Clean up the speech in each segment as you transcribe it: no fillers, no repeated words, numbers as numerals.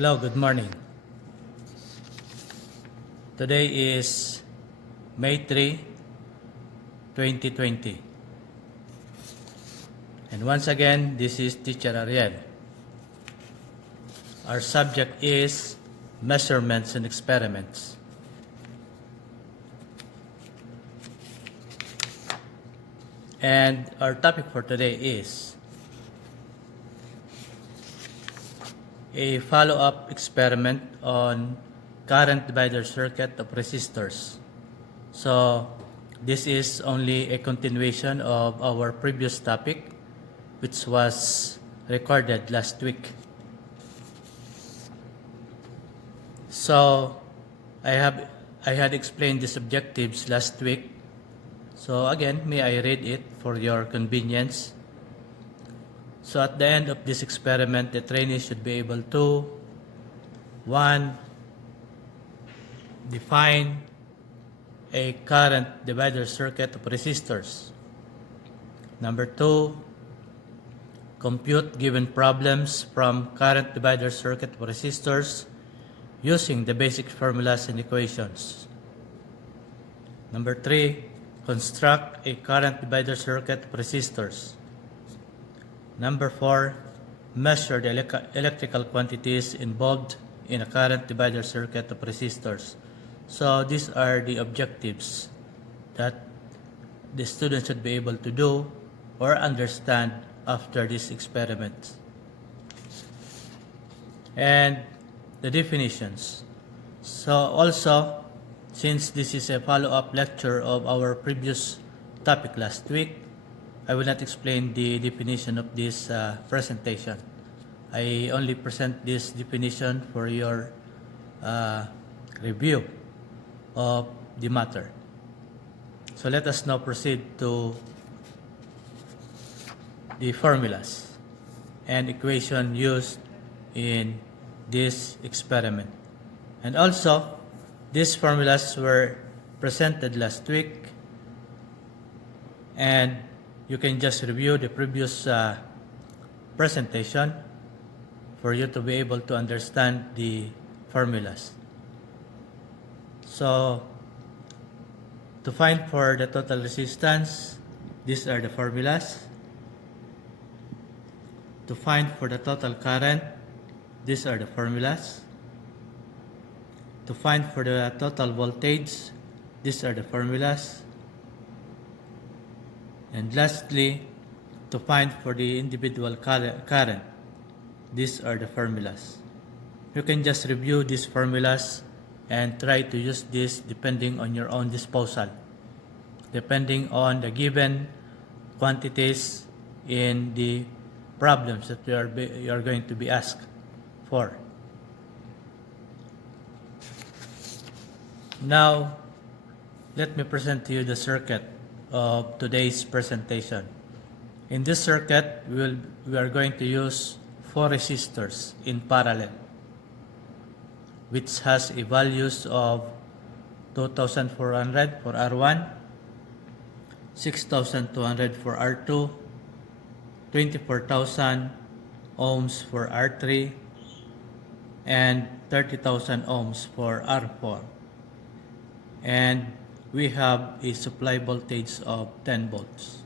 Hello, good morning. Today is May 3, 2020. And once again, this is Teacher Ariel. Our subject is measurements and experiments. And our topic for today is a follow-up experiment on current divider circuit of resistors. So this is only a continuation of our previous topic, which was recorded last week. So I had explained these objectives last week. So again, may I read it for your convenience? So at the end of this experiment, the trainee should be able to 1. Define a current divider circuit of resistors. Number 2. Compute given problems from current divider circuit of resistors using the basic formulas and equations. Number 3. Construct a current divider circuit of resistors. Number 4. Measure the electrical quantities involved in a current divider circuit of resistors. So these are the objectives that the student should be able to do or understand after this experiment. And the definitions. So also, since this is a follow-up lecture of our previous topic last week, I will not explain the definition of this presentation. I only present this definition for your review of the matter. So let us now proceed to the formulas and equation used in this experiment. And also, these formulas were presented last week, and you can just review the previous presentation for you to be able to understand the formulas. So, to find for the total resistance, these are the formulas. To find for the total current, these are the formulas. To find for the total voltage, these are the formulas. And lastly, to find for the individual current, these are the formulas. You can just review these formulas and try to use this depending on your own disposal, depending on the given quantities in the problems that you are going to be asked for. Now, let me present to you the circuit of today's presentation. In this circuit, we are going to use 4 resistors in parallel, which has a values of 2,400 for R1, 6,200 for R2, 24,000 ohms for R3, and 30,000 ohms for R4. And we have a supply voltage of 10 volts.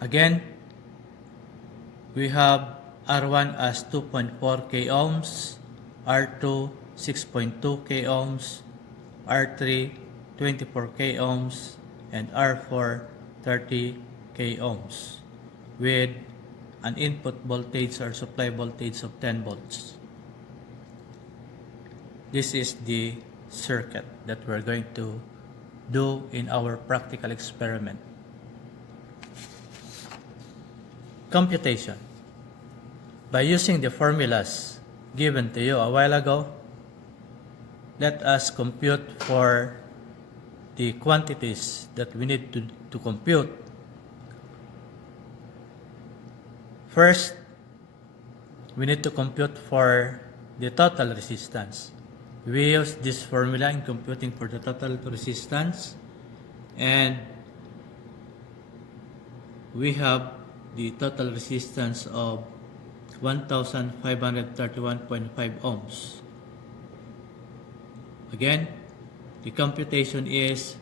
Again, we have R1 as 2.4 k ohms, R2 6.2 k ohms, R3 24 k ohms, and R4 30 k ohms with an input voltage or supply voltage of 10 volts. This is the circuit that we're going to do in our practical experiment. Computation. By using the formulas given to you a while ago, let us compute for the quantities that we need to compute. First, we need to compute for the total resistance. We use this formula in computing for the total resistance, and we have the total resistance of 1531.5 ohms. Again, the computation is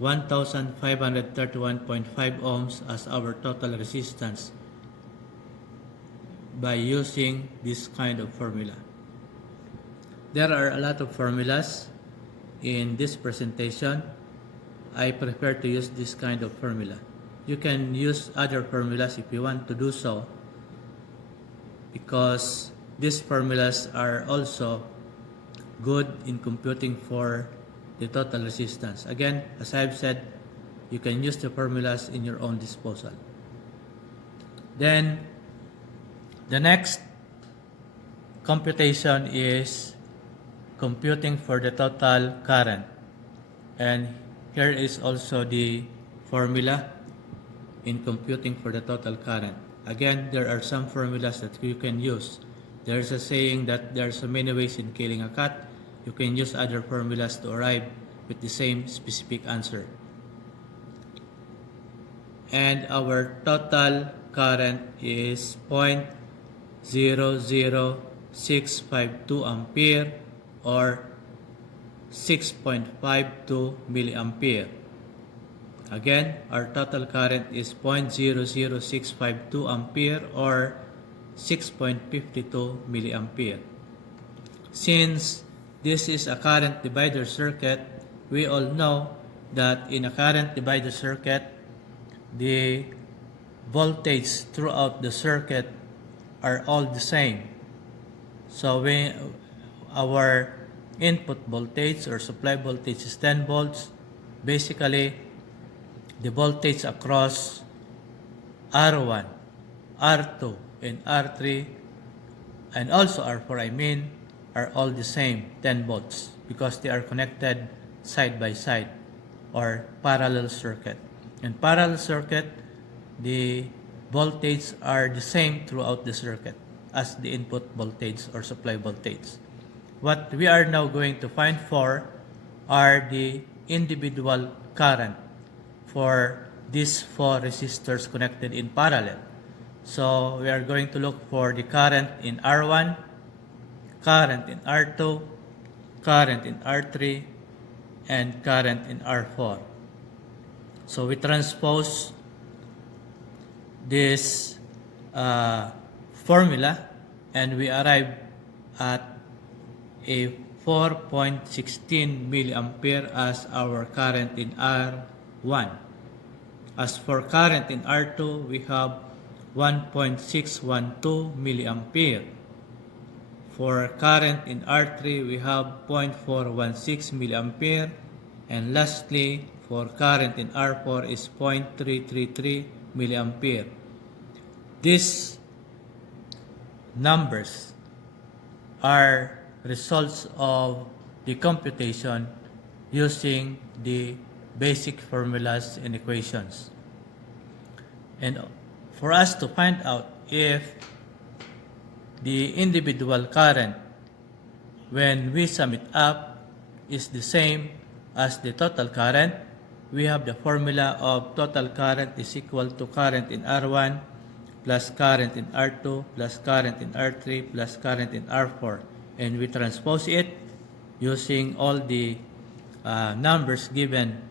1531.5 ohms as our total resistance by using this kind of formula. There are a lot of formulas in this presentation. I prefer to use this kind of formula. You can use other formulas if you want to do so, because these formulas are also good in computing for the total resistance. Again, as I've said, you can use the formulas in your own disposal. Then, the next computation is computing for the total current. And here is also the formula in computing for the total current. Again, there are some formulas that you can use. There's a saying that there are so many ways in killing a cat. You can use other formulas to arrive with the same specific answer. And our total current is 0.00652 ampere or 6.52 milliampere. Again, our total current is 0.00652 ampere or 6.52 milliampere. Since this is a current divider circuit, we all know that in a current divider circuit, the voltage throughout the circuit are all the same. So our input voltage or supply voltage is 10 volts. Basically, the voltage across R1, R2, and R3, and also R4, are all the same, 10 volts, because they are connected side by side or parallel circuit. In parallel circuit, the voltage are the same throughout the circuit as the input voltage or supply voltage. What we are now going to find for are the individual current for these four resistors connected in parallel. So we are going to look for the current in R1, current in R2, current in R3, and current in R4. So we transpose this formula and we arrive at a 4.16 milliampere as our current in R1. As for current in R2, we have 1.612 milliampere. For current in R3, we have 0.416 milliampere. And lastly, for current in R4 is 0.333 milliampere. These numbers are results of the computation using the basic formulas and equations. And for us to find out if the individual current, when we sum it up, is the same as the total current, we have the formula of total current is equal to current in R1 plus current in R2 plus current in R3 plus current in R4. And we transpose it using all the numbers given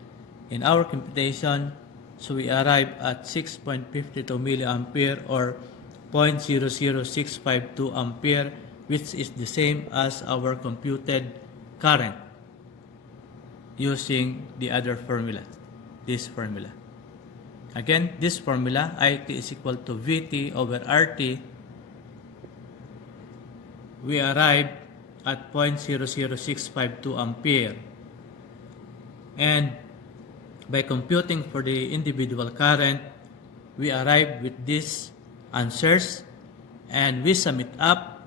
in our computation. So we arrive at 6.52 milliampere or 0.00652 ampere, which is the same as our computed current using the other formula, this formula. Again, this formula, IT is equal to VT over RT. We arrive at 0.00652 ampere. And by computing for the individual current, we arrive with these answers, and we sum it up,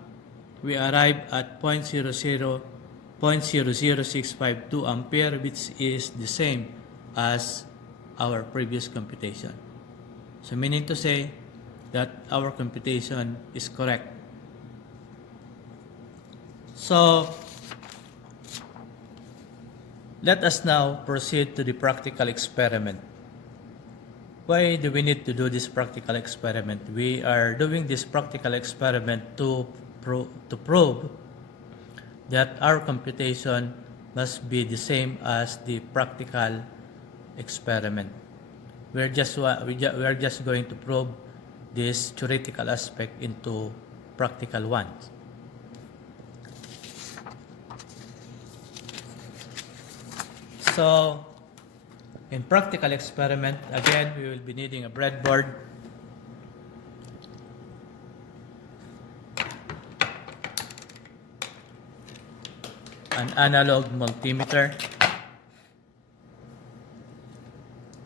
we arrive at 0.00652 ampere, which is the same as our previous computation. So meaning to say that our computation is correct. So let us now proceed to the practical experiment. Why do we need to do this practical experiment? We are doing this practical experiment to prove that our computation must be the same as the practical experiment. We're just going to prove this theoretical aspect into practical ones. So, in practical experiment, again, we will be needing a breadboard, an analog multimeter.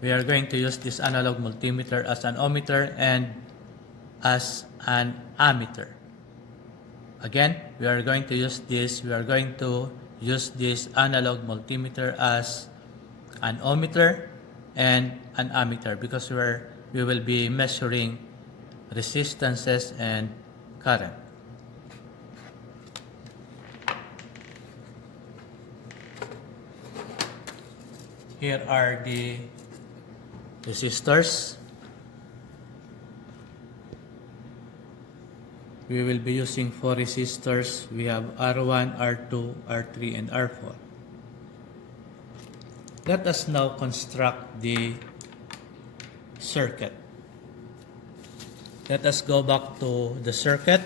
We are going to use this analog multimeter as an ohmmeter and as an ammeter. Again, we are going to use this analog multimeter as an ohmmeter and an ammeter because we will be measuring resistances and current. Here are the resistors. We will be using 4 resistors. We have R1, R2, R3, and R4. Let us now construct the circuit. Let us go back to the circuit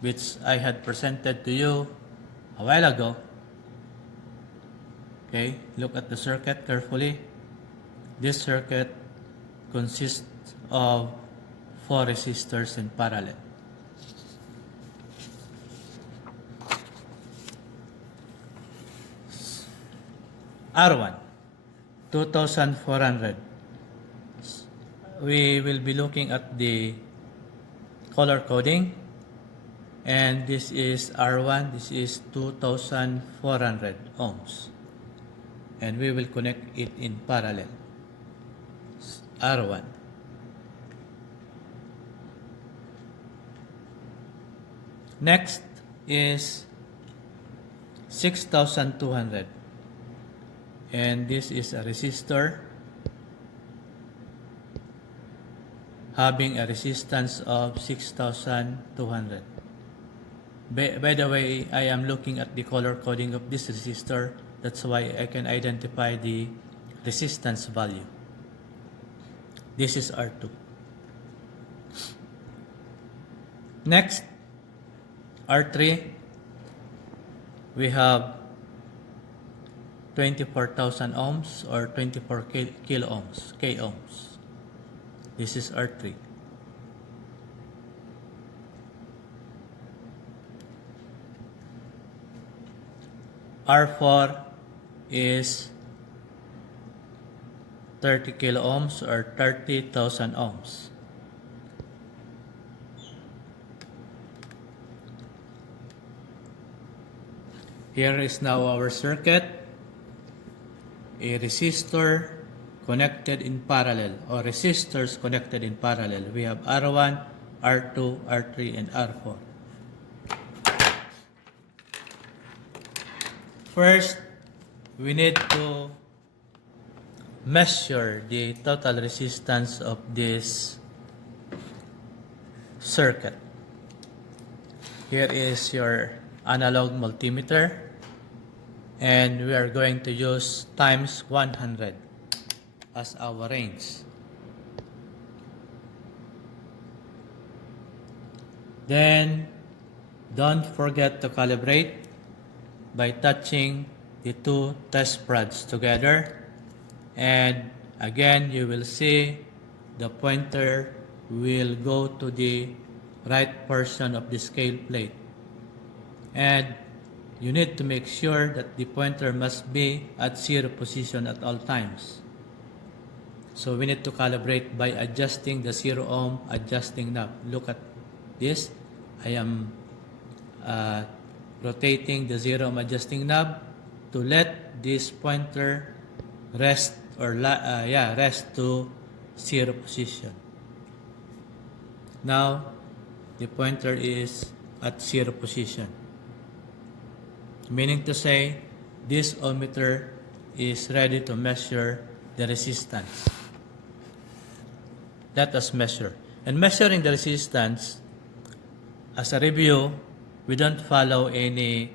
which I had presented to you a while ago. Okay, look at the circuit carefully. This circuit consists of 4 resistors in parallel. R1, 2,400. We will be looking at the color coding, and this is R1, this is 2,400 ohms, and we will connect it in parallel. R1. Next is 6,200, and this is a resistor having a resistance of 6,200. By the way, I am looking at the color coding of this resistor. That's why I can identify the resistance value. This is R2. Next, R3, we have 24,000 ohms or 24 kilo ohms, K ohms. This is R3. R4 is 30 kilo ohms or 30,000 ohms. Here is now our circuit. A resistor connected in parallel, or resistors connected in parallel. We have R1, R2, R3, and R4. First, we need to measure the total resistance of this circuit. Here is your analog multimeter, and we are going to use times 100 as our range. Then don't forget to calibrate by touching the 2 test rods together, and again you will see the pointer will go to the right portion of the scale plate, and you need to make sure that the pointer must be at 0 position at all times. So we need to calibrate by adjusting the 0 ohm adjusting knob. Look at this. I am rotating the 0 ohm adjusting knob to let this pointer rest rest to 0 position. Now the pointer is at 0 position, meaning to say this ohmmeter is ready to measure the resistance. let us measure. And measuring the resistance, as a review, we don't follow any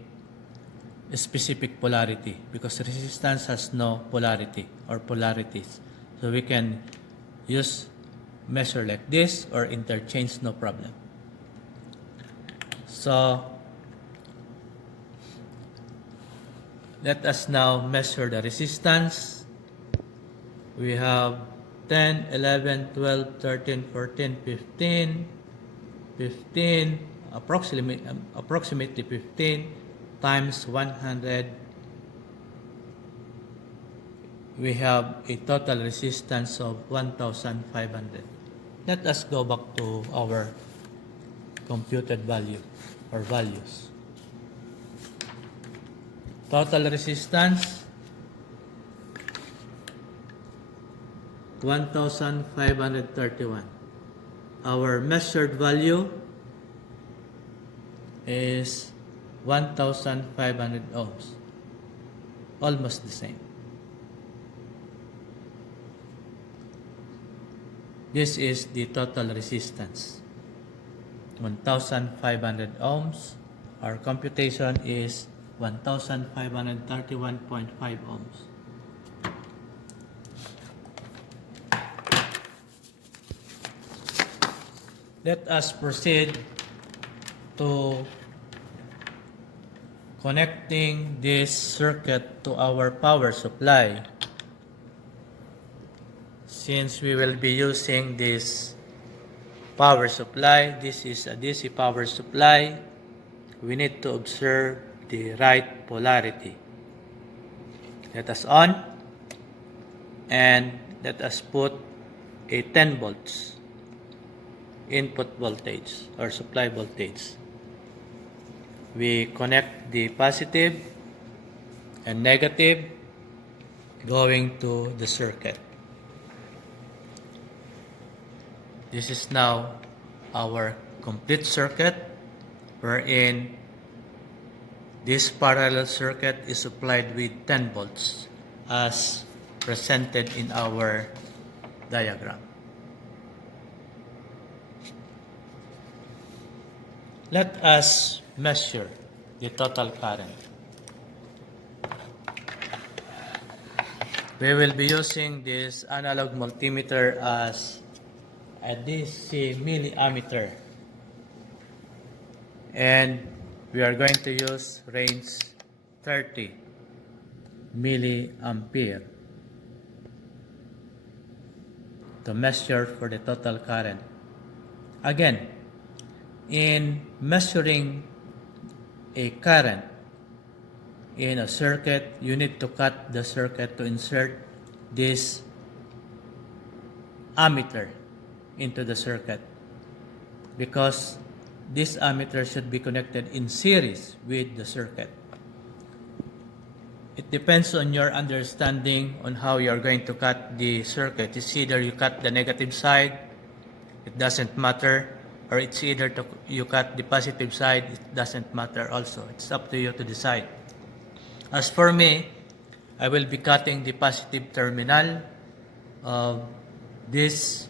specific polarity because resistance has no polarity or polarities. So we can use measure like this or interchange, no problem. So let us now measure the resistance. We have 10, 11, 12, 13, 14, 15, 15, approximately 15 times 100. We have a total resistance of 1,500. Let us go back to our computed value or values. Total resistance 1,531. Our measured value is 1,500 ohms. Almost the same. This is the total resistance. 1,500 ohms. Our computation is 1,531.5 ohms. Let us proceed to connecting this circuit to our power supply. Since we will be using this power supply, this is a DC power supply, we need to observe the right polarity. Let us on and let us put a 10 volts input voltage or supply voltage. We connect the positive and negative going to the circuit. This is now our complete circuit wherein this parallel circuit is supplied with 10 volts as presented in our diagram. Let us measure the total current. We will be using this analog multimeter as a DC milliammeter, and we are going to use range 30 milliampere to measure for the total current. Again, in measuring a current in a circuit, you need to cut the circuit to insert this ammeter into the circuit, because this ammeter should be connected in series with the circuit. It depends on your understanding on how you are going to cut the circuit. It's either you cut the negative side, it doesn't matter, or it's either you cut the positive side, it doesn't matter also. It's up to you to decide. As for me, I will be cutting the positive terminal of this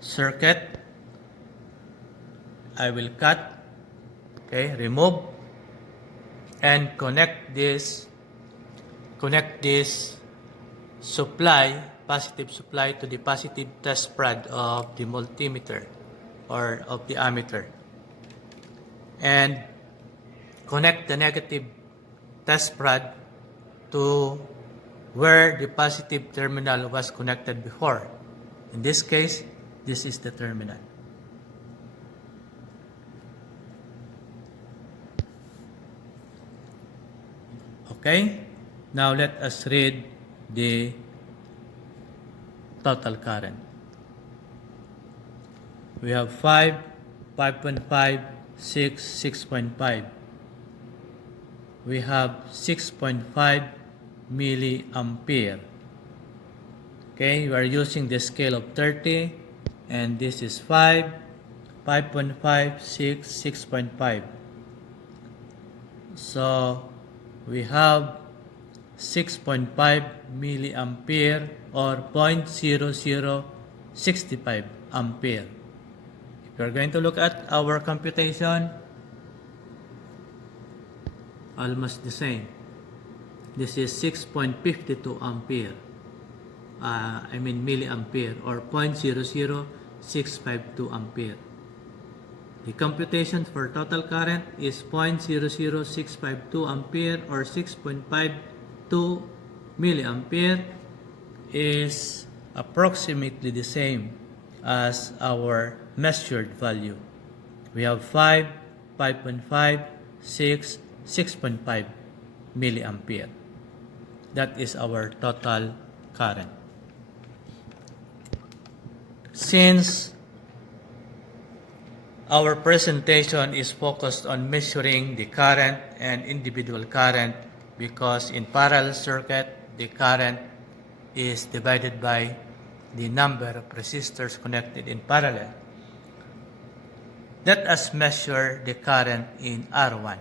circuit. I will cut, remove, and connect this supply, positive supply, to the positive test rod of the multimeter or of the ammeter, and connect the negative test rod to where the positive terminal was connected before. In this case, this is the terminal. Okay, now let us read the total current. We have 5, 5.5, 6, 6.5. We have 6.5 milliampere. Okay, we are using the scale of 30, and this is 5, 5.5, 6, 6.5. So we have 6.5 milliampere or 0.0065 ampere. If you're going to look at our computation, almost the same. This is 6.52 ampere. Milliampere, or 0.00652 ampere. The computation for total current is 0.00652 ampere, or 6.52 milliampere, is approximately the same as our measured value. We have 5, 5.5, 6, 6.5 milliampere. That is our total current. Since our presentation is focused on measuring the current and individual current, because in parallel circuit, the current is divided by the number of resistors connected in parallel. Let us measure the current in R1.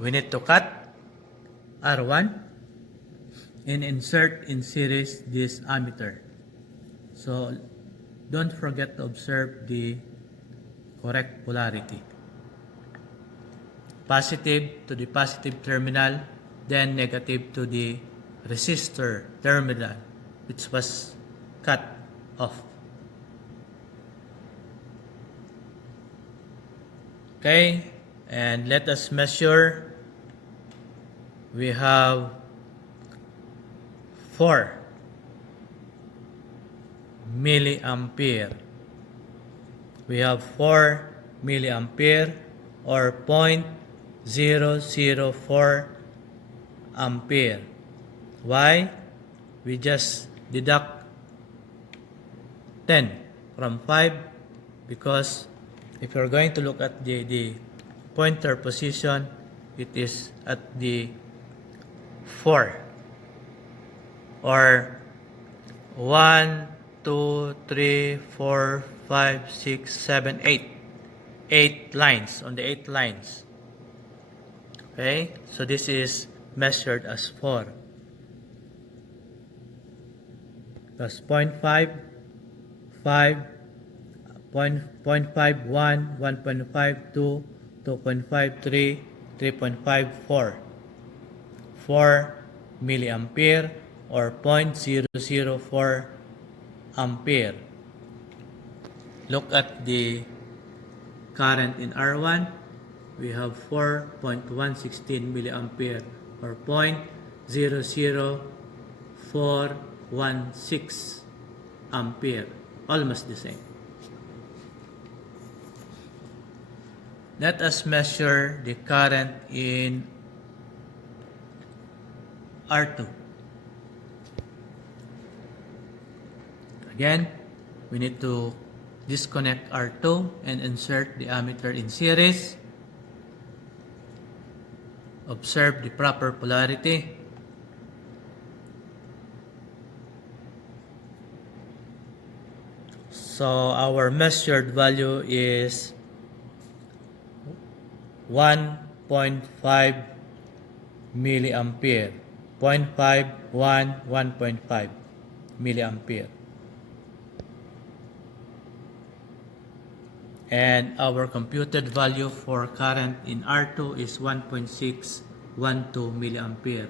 We need to cut R1 and insert in series this ammeter. So don't forget to observe the correct polarity. Positive to the positive terminal, then negative to the resistor terminal, which was cut off. Okay, and let us measure. We have 4 milliampere. We have 4 milliampere, or 0.004 ampere. Why? We just deduct 10 from 5, because if you're going to look at the pointer position, it is at the 4, or 1, 2, 3, 4, 5, 6, 7, 8. 8 lines, on the 8 lines. Okay, so this is measured as 4. Plus 0.5, 5, 0.51, 1.52, 2.53, 3.54. 4 milliampere, or 0.004 ampere. Look at the current in R1. We have 4.116 milliampere, or 0.00416 ampere. Almost the same. Let us measure the current in R2. Again, we need to disconnect R2 and insert the ammeter in series. Observe the proper polarity. So our measured value is 1.5 milliampere. 0.51, 1.5 milliampere. And our computed value for current in R2 is 1.612 milliampere,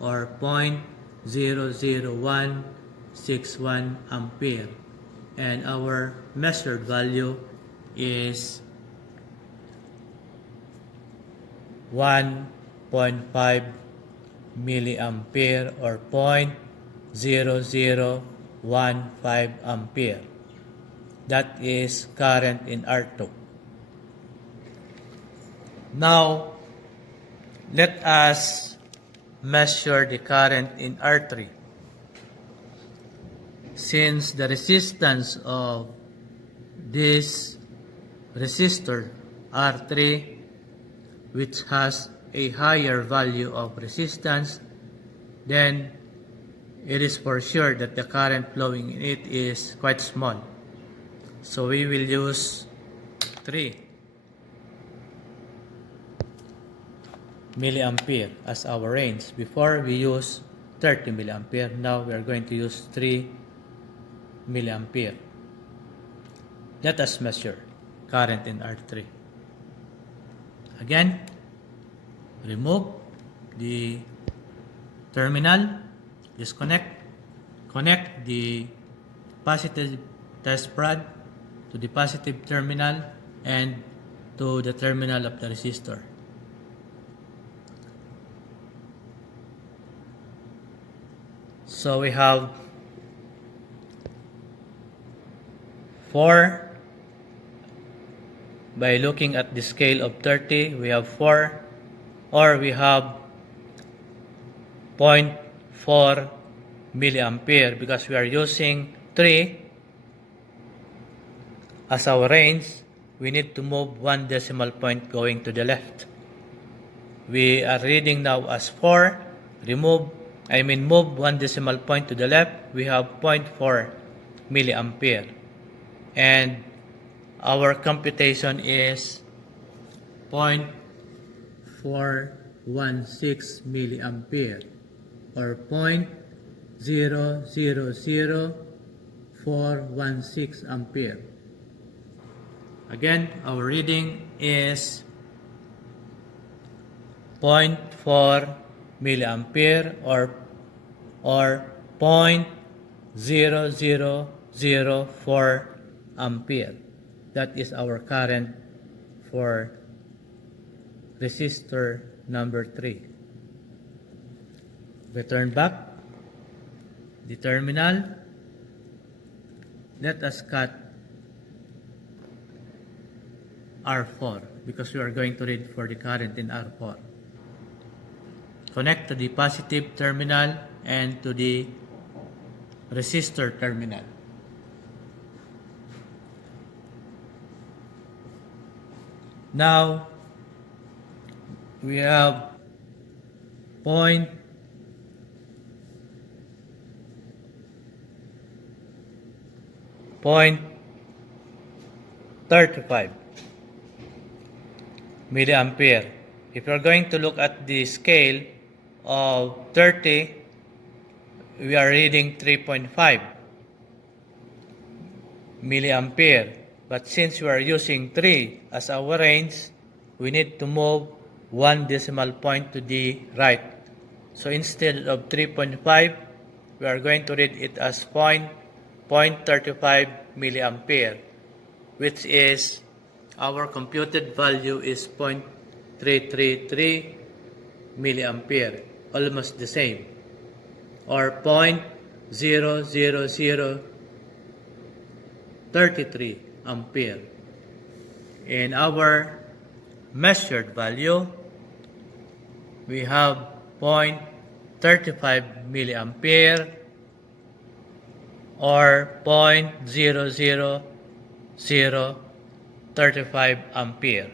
or 0.00161 ampere. And our measured value is 1.5 milliampere, or 0.0015 ampere. That is current in R2. Now, let us measure the current in R3. Since the resistance of this resistor R3, which has a higher value of resistance, then it is for sure that the current flowing in it is quite small. So we will use 3 milliampere as our range. Before we use 30 milliampere. Now we are going to use 3 milliampere. Let us measure current in R3. Again, remove the terminal, disconnect, connect the positive test rod to the positive terminal and to the terminal of the resistor. So we have 4. By looking at the scale of 30, we have 4, or we have 0.4 milliampere because we are using 3 as our range. We need to move 1 decimal point going to the left. We are reading now as 4. Move 1 decimal point to the left. We have 0.4 milliampere. And our computation is 0.416 milliampere or 0.000416 ampere. Again, our reading is 0.4 milliampere or 0.0004 ampere. That is our current for resistor number 3. Return back the terminal. Let us cut R4 because we are going to read for the current in R4. Connect to the positive terminal and to the resistor terminal. Now we have 0.35 milliampere. If you're going to look at the scale of 30, we are reading 3.5 milliampere. But since we are using 3 as our range, we need to move 1 decimal point to the right. So instead of 3.5, we are going to read it as 0.35 milliampere, which is our computed value is 0.333 milliampere, almost the same, or 0.00033 ampere. In our measured value, we have 0.35 milliampere or 0.00035 ampere.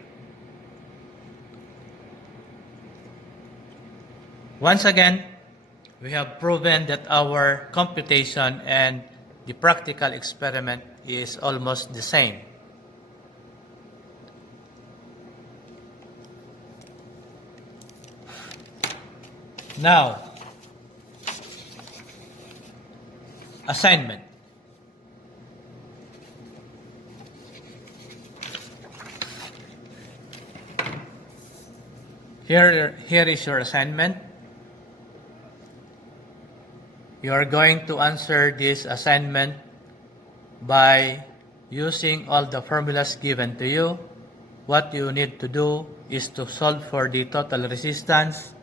Once again, we have proven that our computation and the practical experiment is almost the same. Now, assignment. Here is your assignment. You are going to answer this assignment by using all the formulas given to you. What you need to do is to solve for the total resistance,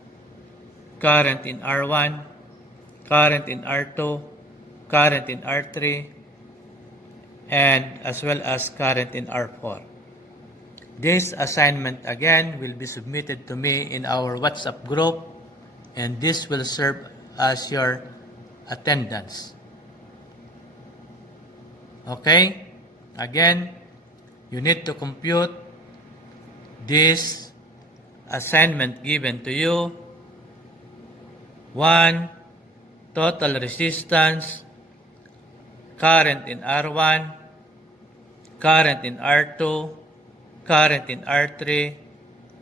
current in R1, current in R2, current in R3, and as well as current in R4. This assignment again will be submitted to me in our WhatsApp group, and this will serve as your attendance. Okay? Again, you need to compute this assignment given to you. 1. Total resistance, current in R1, current in R2, current in R3,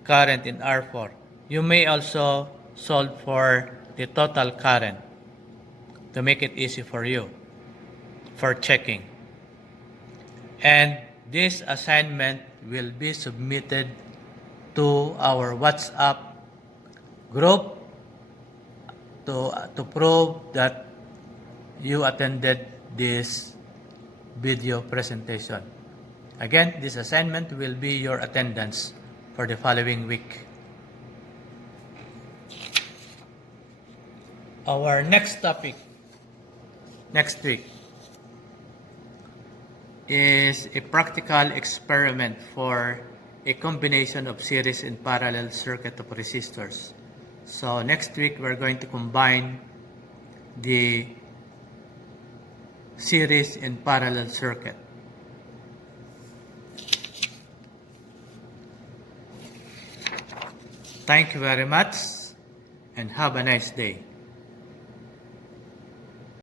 current in R4. You may also solve for the total current to make it easy for you. for checking. And this assignment will be submitted to our WhatsApp group to prove that you attended this video presentation. Again, this assignment will be your attendance for the following week. Our next topic next week is a practical experiment for a combination of series and parallel circuit of resistors. So next week we're going to combine the series and parallel circuit. Thank you very much and have a nice day.